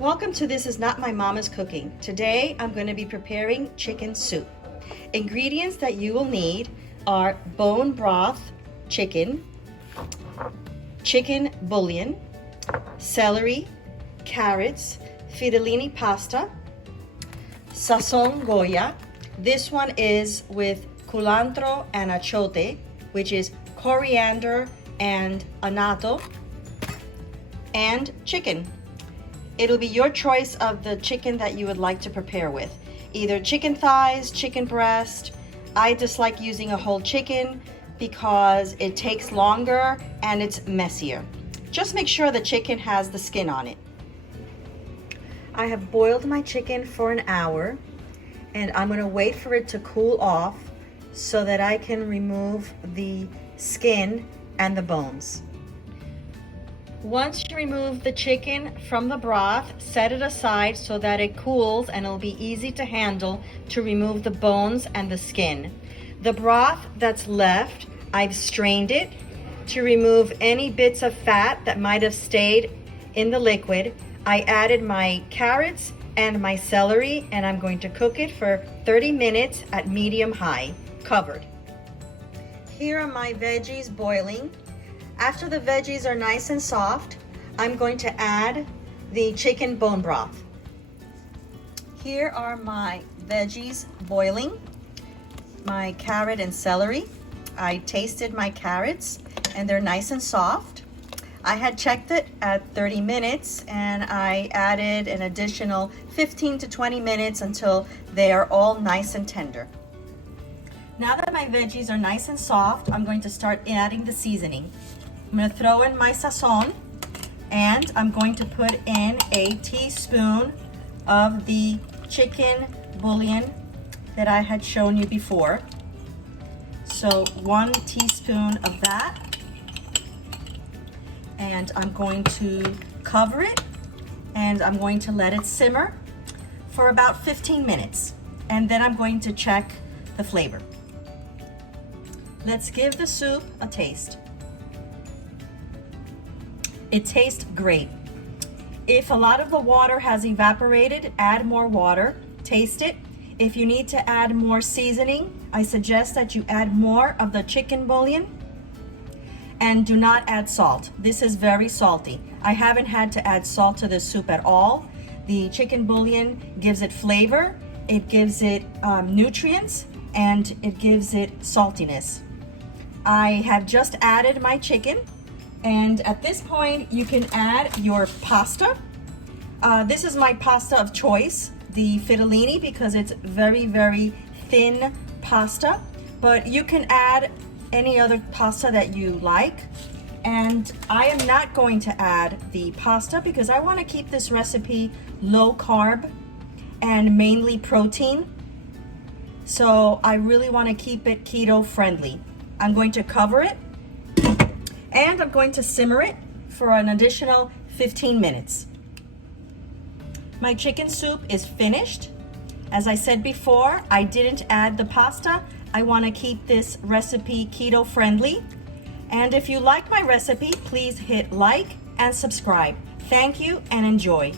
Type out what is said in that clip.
Welcome to This Is Not My Mama's Cooking. Today I'm going to be preparing chicken soup. Ingredients that you will need are bone broth chicken, chicken bouillon, celery, carrots, fettuccine pasta, sazon Goya. This one is with culantro and achote, which is coriander and annatto, and chicken. It'll be your choice of the chicken that you would like to prepare with. Either chicken thighs, chicken breast. I dislike using a whole chicken because it takes longer and it's messier. Just make sure the chicken has the skin on it. I have boiled my chicken for an hour and I'm gonna wait for it to cool off so that I can remove the skin and the bones. Once you remove the chicken from the broth, set it aside so that it cools and it'll be easy to handle to remove the bones and the skin. The broth that's left, I've strained it to remove any bits of fat that might have stayed in the liquid. I added my carrots and my celery and I'm going to cook it for 30 minutes at medium-high, covered. Here are my veggies boiling. After the veggies are nice and soft, I'm going to add the chicken bone broth. Here are my veggies boiling, my carrot and celery. I tasted my carrots and they're nice and soft. I had checked it at 30 minutes and I added an additional 15 to 20 minutes until they are all nice and tender. Now that my veggies are nice and soft, I'm going to start adding the seasoning. I'm going to throw in my sazon and I'm going to put in a teaspoon of the chicken bouillon that I had shown you before. So 1 teaspoon of that. And I'm going to cover it and I'm going to let it simmer for about 15 minutes. And then I'm going to check the flavor. Let's give the soup a taste. It tastes great. If a lot of the water has evaporated, add more water, taste it. If you need to add more seasoning, I suggest that you add more of the chicken bouillon and do not add salt. This is very salty. I haven't had to add salt to this soup at all. The chicken bouillon gives it flavor, it gives it nutrients, and it gives it saltiness. I have just added my chicken. And at this point, you can add your pasta. This is my pasta of choice, the fettuccine, because it's very, very thin pasta. But you can add any other pasta that you like. And I am not going to add the pasta because I want to keep this recipe low carb and mainly protein. So I really want to keep it keto friendly. I'm going to cover it. And I'm going to simmer it for an additional 15 minutes. My chicken soup is finished. As I said before, I didn't add the pasta. I want to keep this recipe keto friendly. And if you like my recipe, please hit like and subscribe. Thank you and enjoy.